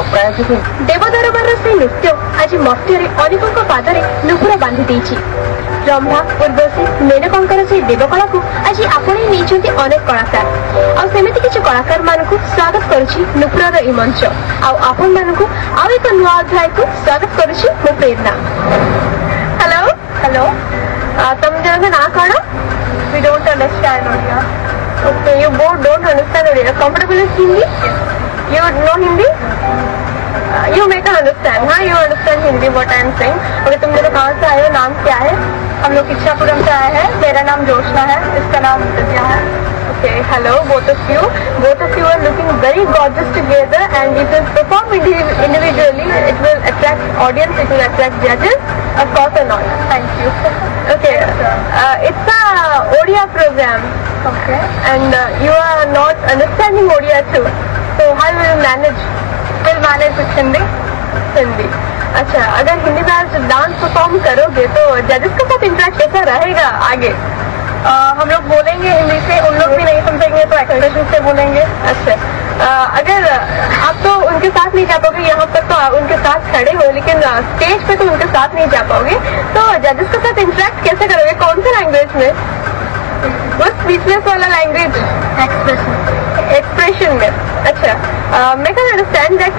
देवदरबार से नृत्य आज मर्त्य अनेकों पादरे नुपुर बांधि देछि। ब्रह्मा उर्वशी मेनका से देवकला को आज आपणे नहीं अनेक कलाकार आमती किसी कलाकार मान स्वागत करुच्ची नुपुर यह मंच आपण मानक आउ एक नुआ अध्याय को स्वागत करुच्ची मो प्रेरणा। हेलो हेलो तुम जन ना कौन? We don't understand Odia. Okay, you both don't understand Odia. Comfortable is Hindi? You know Hindi? You make understand. हाँ, you understand Hindi what I am saying. Okay, तुम लोग कहाँ से आए हो? नाम क्या है? हम लोग इच्छापुरम से आए हैं। मेरा नाम जोशना है, इसका नाम दिव्या है। Okay, hello both of you. Both of you are looking very gorgeous together, and if you perform individually, it will attract audience, it will attract judges, of course or not. Thank you. Okay, it's a Odia program. Okay. And you are not understanding Odia too. So how will you manage? We'll manage with Hindi. Hindi. अच्छा, अगर हिंदी में आज dance perform करोगे तो जजेस के साथ interact कैसा रहेगा आगे? हम लोग बोलेंगे हिंदी से, उन लोग भी नहीं समझेंगे तो एक्सप्रेशन से बोलेंगे। अच्छा, अगर आप तो उनके साथ नहीं जा पाओगे, यहाँ पर तो उनके साथ खड़े हो, लेकिन स्टेज पे तो उनके साथ नहीं जा पाओगे, तो जजेस के साथ इंटरेक्ट कैसे करोगे? कौन से लैंग्वेज में? वो स्पीचलेस वाला लैंग्वेज, एक्सप्रेशन में। अच्छा, मैं can understand that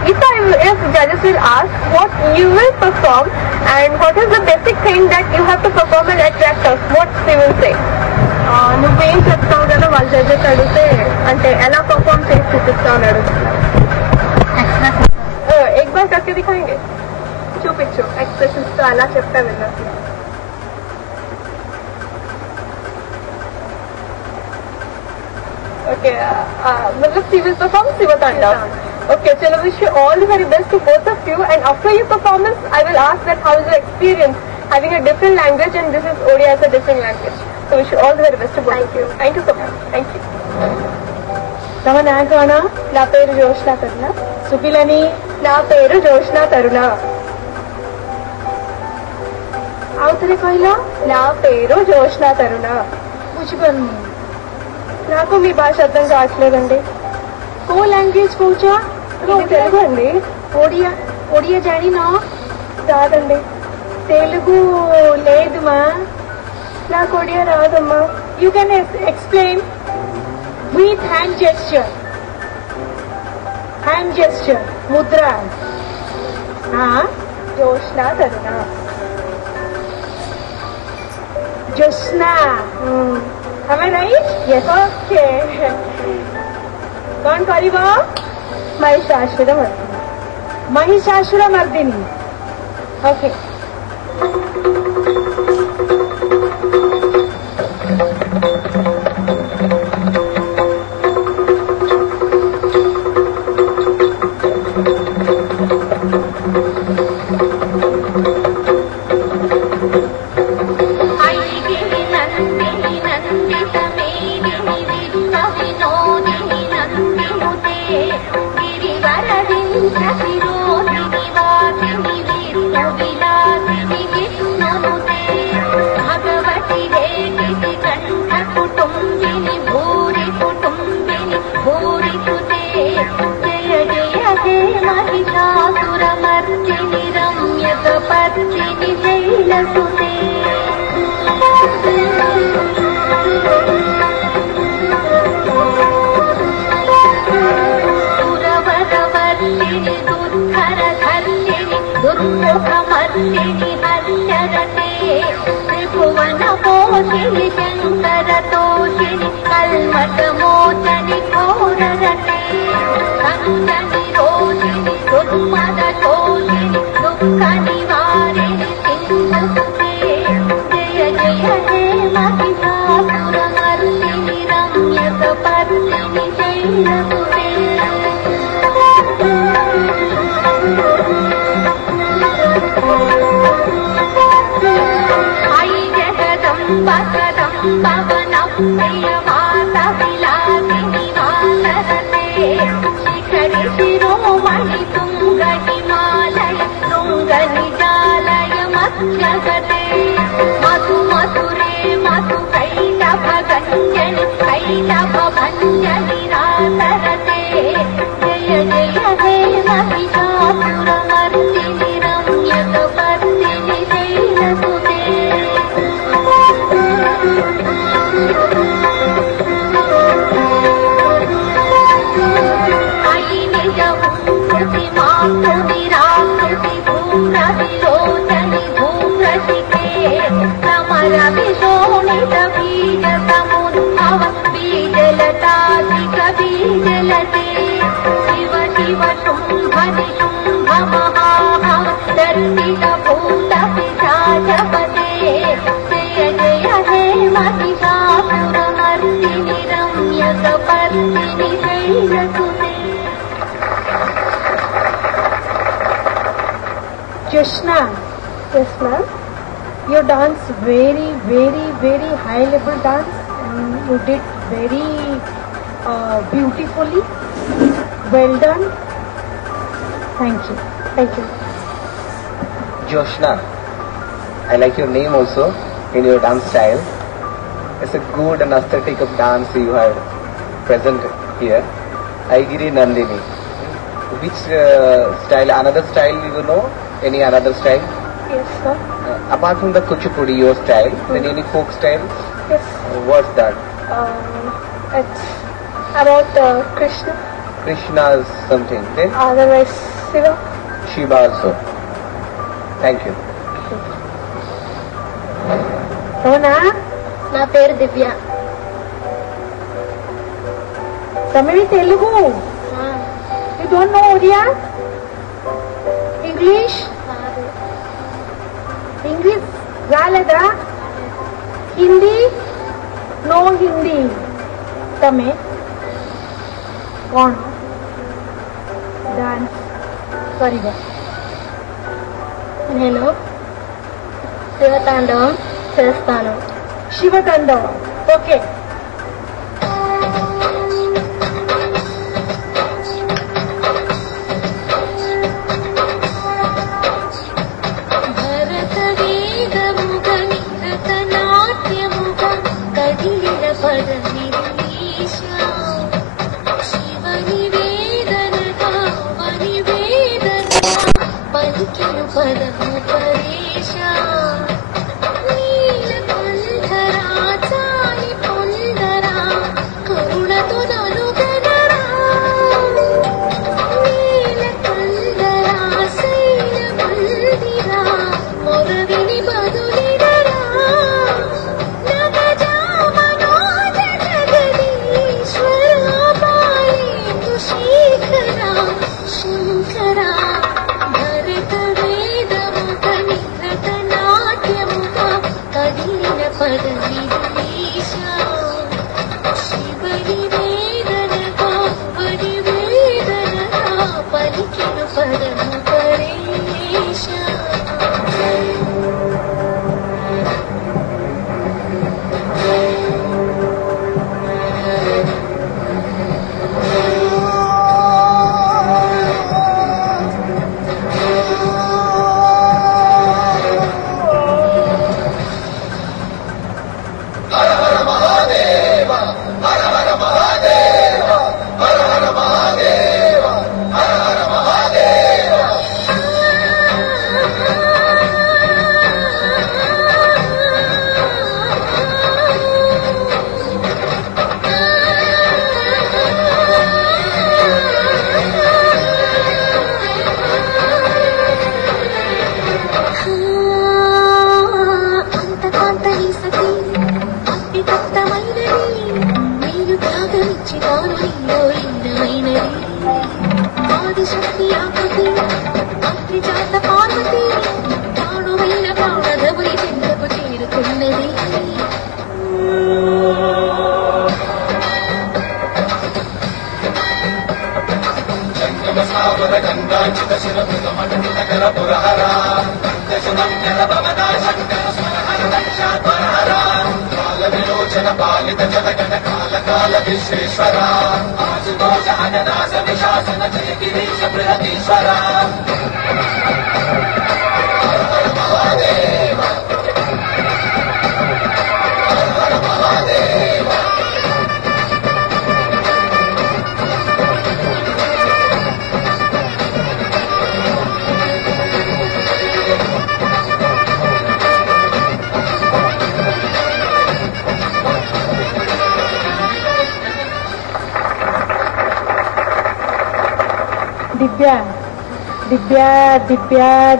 if judges will ask what you will perform and what is the basic thing that you have to perform and attract us, what they will say? నువ్వేం చెప్తావు కదా వాళ్ళు judges అడిగితే, అంటే ఎలా పర్ఫార్మ్ చేసి చూపిస్తావు అని అడుగుతున్నారు. एक बार करके दिखाएंगे? చూపించు ఎక్స్ప్రెషన్స్ తో అలా చెప్తా విన్నారు. Okay, मतलब she will perform Sivatanda. Okay, so I wish you all the very best to both of you, and after your performance I will ask that how is your experience having a different language, and this is Odia as a different language. So wish you all the very best to both of you. Thank you so much. Thank you. తమ నా కోణ? నా పేరు జోష్నా తరుణ. సుఖిలని? నా పేరు జోష్నా తరుణ. అవతలి କହିଲ? నా పేరు జోష్నా తరుణ. ବୁଝିପାରୁନି, నాకు మీ భాష అర్థం కావట్లేదండి. కో లాంగ్వేజ్ కూర్చో? తెలుగు అండి. ఒడియా? ఒడియా జానినా? రాదండి. తెలుగు లేదుమా, నాకు ఒడియా రాదమ్మా. You can explain with hand gesture. Hand gesture, ముద్ర. జోష్నా తరుణ. Joshna. Am I right? Yes. Okay. कौन करीबा? महिषासुर मर्दिनी. महिषासुर मर्दिनी. Okay. जय जय हे महिषा Joshna, Yes, ma'am. you dance very high level dance and you did very beautifully. Well done. Thank you. Thank you. Joshna, I like your name also in your dance style. It's a good and aesthetic of dance you have present here. Aigiri Nandini. Which style? Another style you know? Any another style? Yes, sir. Apart from the Kuchipudi, your style, then any folk style? Yes. What's that? It's about Krishna, Krishna's something. Then otherwise Shiva. Shiva also. Thank you. Rona, నా పేరు దివ్య. Tamil Telugu. You don't know Odia? English? English రాలేదా? Hindi? No Hindi. Tamil? कौन? Dance. Sorry, నేను శివతాండవం చేస్తాను. శివతాండవం. Okay.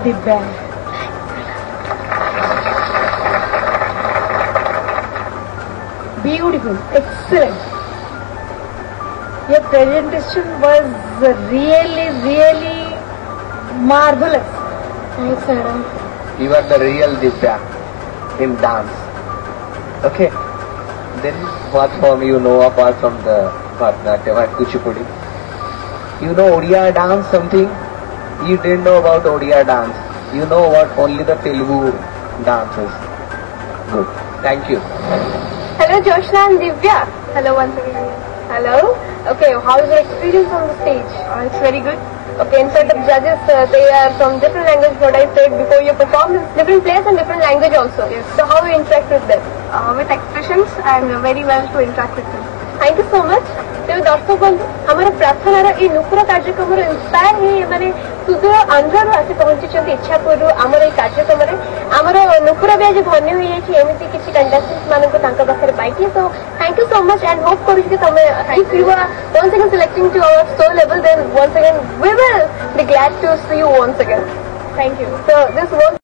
Dibya. Beautiful, excellent. Your presentation was really marvelous. Thanks, madam. You are the real Dibya in dance. Okay. Then what form you know apart from the Bharatanatyam and Kuchipudi. You know Odia dance something? You didn't know about Odia dance. You know what only the Telugu dances. Good. Thank you. Hello, Joshna and Divya. Hello, once again. Hello. Okay, how is your experience on the stage? It's very good. Okay, in front of judges, they are from different language, what I said before your performance, different players and different language also. Yes. So how you interact with them? With expressions and very well to interact with them. Thank you so much. ତେବେ ଦର୍ଶକ ବନ୍ଧୁ ଆମର ପ୍ରାର୍ଥନାର ଏଇ ନୂପୁର କାର୍ଯ୍ୟକ୍ରମରୁ inspire ହେଇ ଏମାନେ ସୁଦୂର ଆନ୍ଧ୍ରରୁ ଆସି ପହଞ୍ଚିଛନ୍ତି ଇଚ୍ଛାପୁରରୁ ଆମର ଏଇ କାର୍ଯ୍ୟକ୍ରମରେ ଆମର ନୂପୁର ବି ଆଜି ଧନ୍ୟ ହୋଇଯାଇଛି ଏମିତି କିଛି କଣ୍ଟେଷ୍ଟେଣ୍ଟ ମାନଙ୍କୁ ତାଙ୍କ ପାଖରେ ପାଇକି so thank you so much and hope କରୁଛି କି ତମେ if you are once again selecting to our show level then once again we will be glad to see you once again. Thank you. So this was